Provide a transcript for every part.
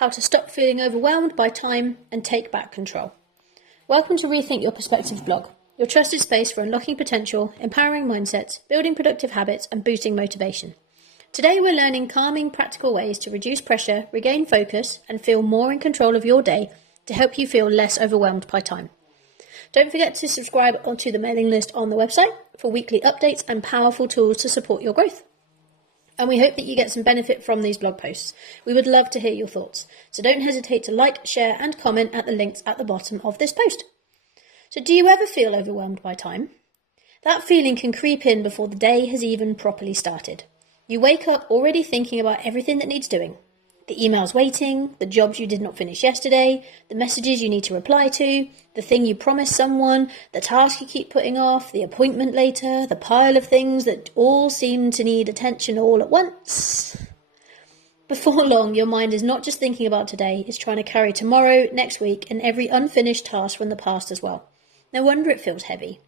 how to stop feeling overwhelmed by time and take back control. Welcome to Rethink Your Perspectives blog, your trusted space for unlocking potential, empowering mindsets, building productive habits and boosting motivation. Today we're learning calming, practical ways to reduce pressure, regain focus and feel more in control of your day to help you feel less overwhelmed by time. Don't forget to subscribe onto the mailing list on the website for weekly updates and powerful tools to support your growth. And we hope that you get some benefit from these blog posts. We would love to hear your thoughts, so don't hesitate to like, share and comment at the links at the bottom of this post. So do you ever feel overwhelmed by time? That feeling can creep in before the day has even properly started. You wake up already thinking about everything that needs doing. The emails waiting, the jobs you did not finish yesterday, the messages you need to reply to, the thing you promised someone, the task you keep putting off, the appointment later, the pile of things that all seem to need attention all at once. Before long, your mind is not just thinking about today, it's trying to carry tomorrow, next week, and every unfinished task from the past as well. No wonder it feels heavy.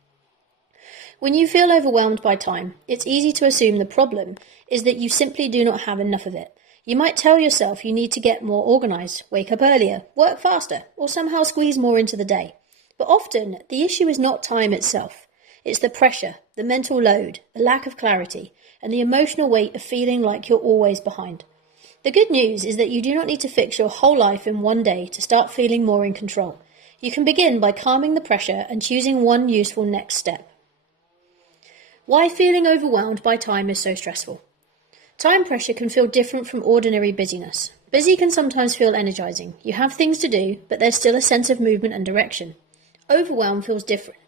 When you feel overwhelmed by time, it's easy to assume the problem is that you simply do not have enough of it. You might tell yourself you need to get more organised, wake up earlier, work faster, or somehow squeeze more into the day. But often, the issue is not time itself. It's the pressure, the mental load, the lack of clarity, and the emotional weight of feeling like you're always behind. The good news is that you do not need to fix your whole life in one day to start feeling more in control. You can begin by calming the pressure and choosing one useful next step. Why feeling overwhelmed by time is so stressful? Time pressure can feel different from ordinary busyness. Busy can sometimes feel energizing. You have things to do, but there's still a sense of movement and direction. Overwhelm feels different.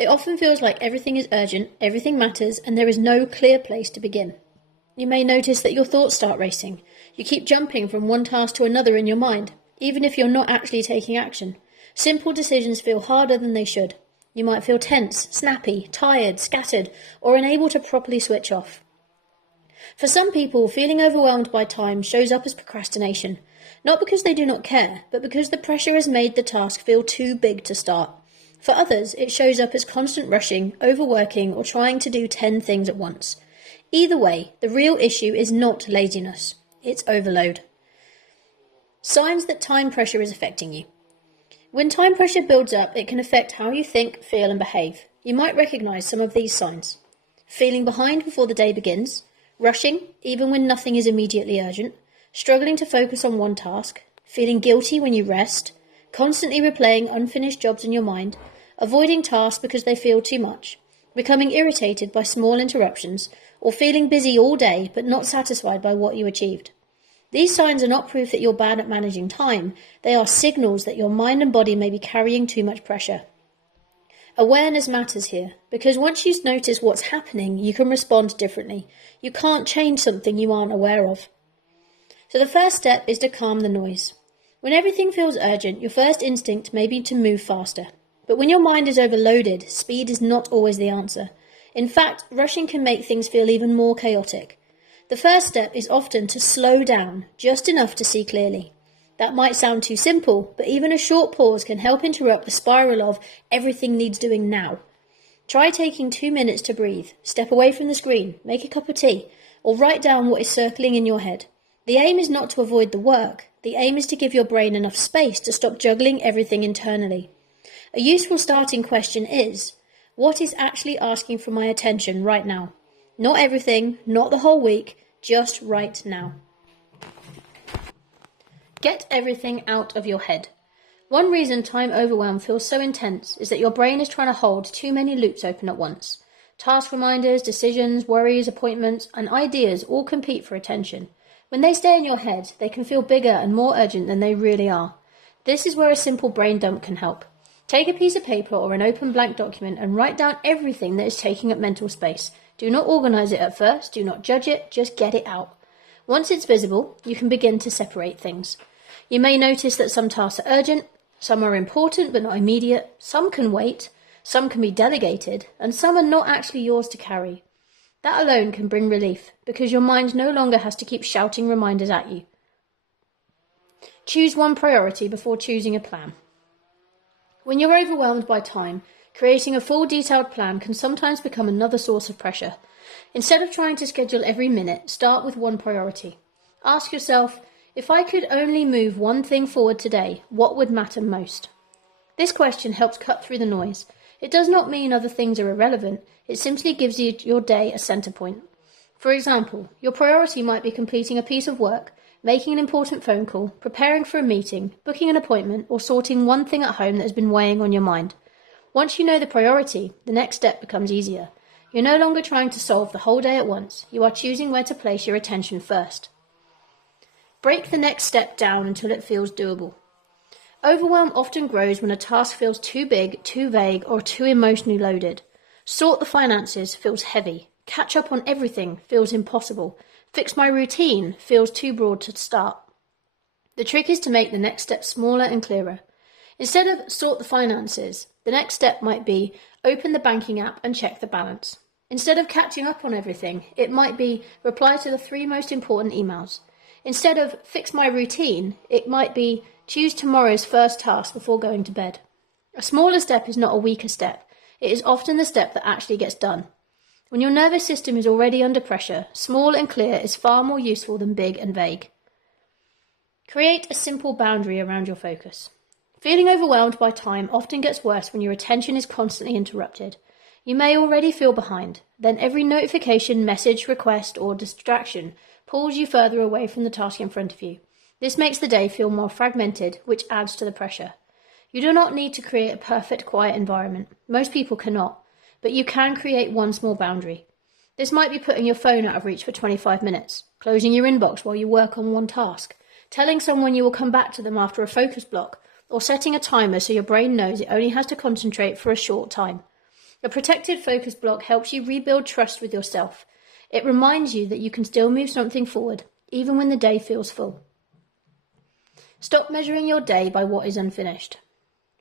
It often feels like everything is urgent, everything matters, and there is no clear place to begin. You may notice that your thoughts start racing. You keep jumping from one task to another in your mind, even if you're not actually taking action. Simple decisions feel harder than they should. You might feel tense, snappy, tired, scattered, or unable to properly switch off. For some people, feeling overwhelmed by time shows up as procrastination, not because they do not care, but because the pressure has made the task feel too big to start. For others, it shows up as constant rushing, overworking, or trying to do 10 things at once. Either way, the real issue is not laziness, it's overload. Signs that time pressure is affecting you. When time pressure builds up, it can affect how you think, feel, and behave. You might recognise some of these signs. Feeling behind before the day begins. Rushing, even when nothing is immediately urgent, struggling to focus on one task, feeling guilty when you rest, constantly replaying unfinished jobs in your mind, avoiding tasks because they feel too much, becoming irritated by small interruptions, or feeling busy all day but not satisfied by what you achieved. These signs are not proof that you're bad at managing time, they are signals that your mind and body may be carrying too much pressure. Awareness matters here, because once you notice what's happening, you can respond differently. You can't change something you aren't aware of. So the first step is to calm the noise. When everything feels urgent, your first instinct may be to move faster. But when your mind is overloaded, speed is not always the answer. In fact, rushing can make things feel even more chaotic. The first step is often to slow down, just enough to see clearly. That might sound too simple, but even a short pause can help interrupt the spiral of everything needs doing now. Try taking 2 minutes to breathe, step away from the screen, make a cup of tea, or write down what is circling in your head. The aim is not to avoid the work. The aim is to give your brain enough space to stop juggling everything internally. A useful starting question is, what is actually asking for my attention right now? Not everything, not the whole week, just right now. Get everything out of your head. One reason time overwhelm feels so intense is that your brain is trying to hold too many loops open at once. Task reminders, decisions, worries, appointments, and ideas all compete for attention. When they stay in your head, they can feel bigger and more urgent than they really are. This is where a simple brain dump can help. Take a piece of paper or an open blank document and write down everything that is taking up mental space. Do not organise it at first, do not judge it, just get it out. Once it's visible, you can begin to separate things. You may notice that some tasks are urgent, some are important but not immediate, some can wait, some can be delegated, and some are not actually yours to carry. That alone can bring relief, because your mind no longer has to keep shouting reminders at you. Choose one priority before choosing a plan. When you're overwhelmed by time, creating a full detailed plan can sometimes become another source of pressure. Instead of trying to schedule every minute, start with one priority. Ask yourself, If I could only move one thing forward today, what would matter most? This question helps cut through the noise. It does not mean other things are irrelevant, it simply gives your day a centre point. For example, your priority might be completing a piece of work, making an important phone call, preparing for a meeting, booking an appointment, or sorting one thing at home that has been weighing on your mind. Once you know the priority, the next step becomes easier. You're no longer trying to solve the whole day at once, you are choosing where to place your attention first. Break the next step down until it feels doable. Overwhelm often grows when a task feels too big, too vague, or too emotionally loaded. Sort the finances feels heavy. Catch up on everything feels impossible. Fix my routine feels too broad to start. The trick is to make the next step smaller and clearer. Instead of sort the finances, the next step might be open the banking app and check the balance. Instead of catching up on everything, it might be reply to the 3 most important emails. Instead of fix my routine, it might be choose tomorrow's first task before going to bed. A smaller step is not a weaker step. It is often the step that actually gets done. When your nervous system is already under pressure, small and clear is far more useful than big and vague. Create a simple boundary around your focus. Feeling overwhelmed by time often gets worse when your attention is constantly interrupted. You may already feel behind. Then every notification, message, request, or distraction pulls you further away from the task in front of you. This makes the day feel more fragmented, which adds to the pressure. You do not need to create a perfect, quiet environment. Most people cannot, but you can create one small boundary. This might be putting your phone out of reach for 25 minutes, closing your inbox while you work on one task, telling someone you will come back to them after a focus block, or setting a timer so your brain knows it only has to concentrate for a short time. A protected focus block helps you rebuild trust with yourself. It reminds you that you can still move something forward, even when the day feels full. Stop measuring your day by what is unfinished.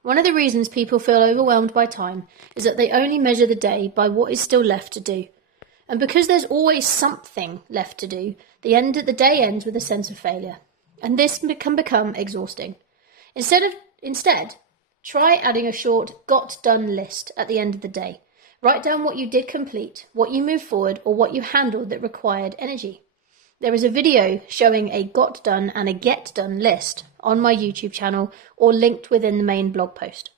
One of the reasons people feel overwhelmed by time is that they only measure the day by what is still left to do. And because there's always something left to do, the day ends with a sense of failure. And this can become exhausting. Instead, try adding a short got done list at the end of the day. Write down what you did complete, what you moved forward, or what you handled that required energy. There is a video showing a got done and a get done list on my YouTube channel or linked within the main blog post.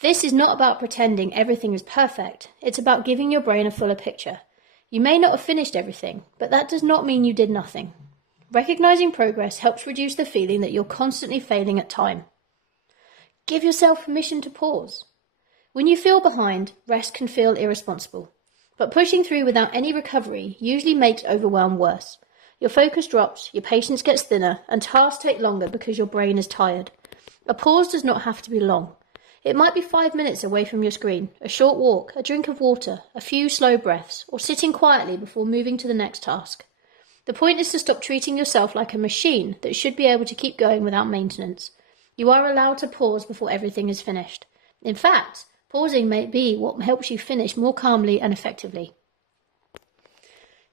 This is not about pretending everything is perfect. It's about giving your brain a fuller picture. You may not have finished everything, but that does not mean you did nothing. Recognizing progress helps reduce the feeling that you're constantly failing at time. Give yourself permission to pause. When you feel behind, rest can feel irresponsible. But pushing through without any recovery usually makes overwhelm worse. Your focus drops, your patience gets thinner, and tasks take longer because your brain is tired. A pause does not have to be long. It might be 5 minutes away from your screen, a short walk, a drink of water, a few slow breaths, or sitting quietly before moving to the next task. The point is to stop treating yourself like a machine that should be able to keep going without maintenance. You are allowed to pause before everything is finished. In fact, pausing may be what helps you finish more calmly and effectively.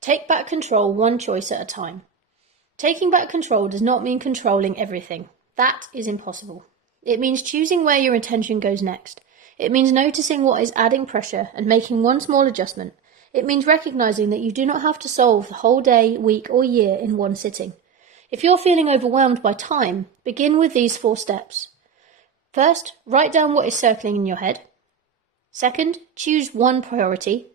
Take back control one choice at a time. Taking back control does not mean controlling everything. That is impossible. It means choosing where your attention goes next. It means noticing what is adding pressure and making one small adjustment. It means recognizing that you do not have to solve the whole day, week, or year in one sitting. If you're feeling overwhelmed by time, begin with these 4 steps. First, write down what is circling in your head. Second, choose one priority.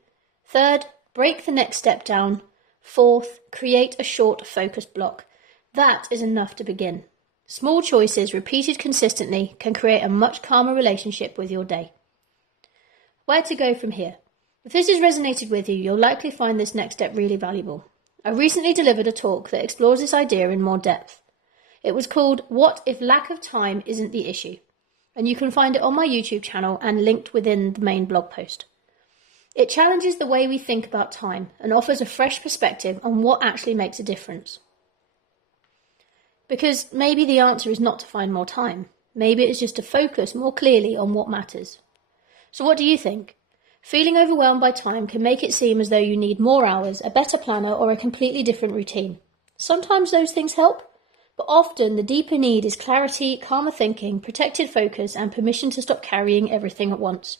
Third, break the next step down. Fourth, create a short focus block. That is enough to begin. Small choices repeated consistently can create a much calmer relationship with your day. Where to go from here? If this has resonated with you, you'll likely find this next step really valuable. I recently delivered a talk that explores this idea in more depth. It was called What If Lack of Time Isn't the Issue? And you can find it on my YouTube channel and linked within the main blog post. It challenges the way we think about time and offers a fresh perspective on what actually makes a difference. Because maybe the answer is not to find more time. Maybe it's just to focus more clearly on what matters. So what do you think? Feeling overwhelmed by time can make it seem as though you need more hours, a better planner, or a completely different routine. Sometimes those things help, but often the deeper need is clarity, calmer thinking, protected focus, and permission to stop carrying everything at once.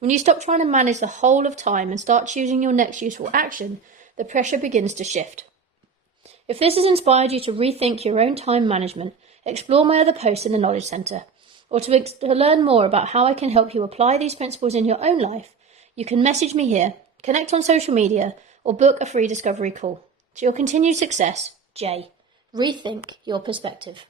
When you stop trying to manage the whole of time and start choosing your next useful action, the pressure begins to shift. If this has inspired you to rethink your own time management, explore my other posts in the Knowledge Centre, or to learn more about how I can help you apply these principles in your own life, you can message me here, connect on social media, or book a free discovery call. To your continued success, Jay. Rethink your perspective.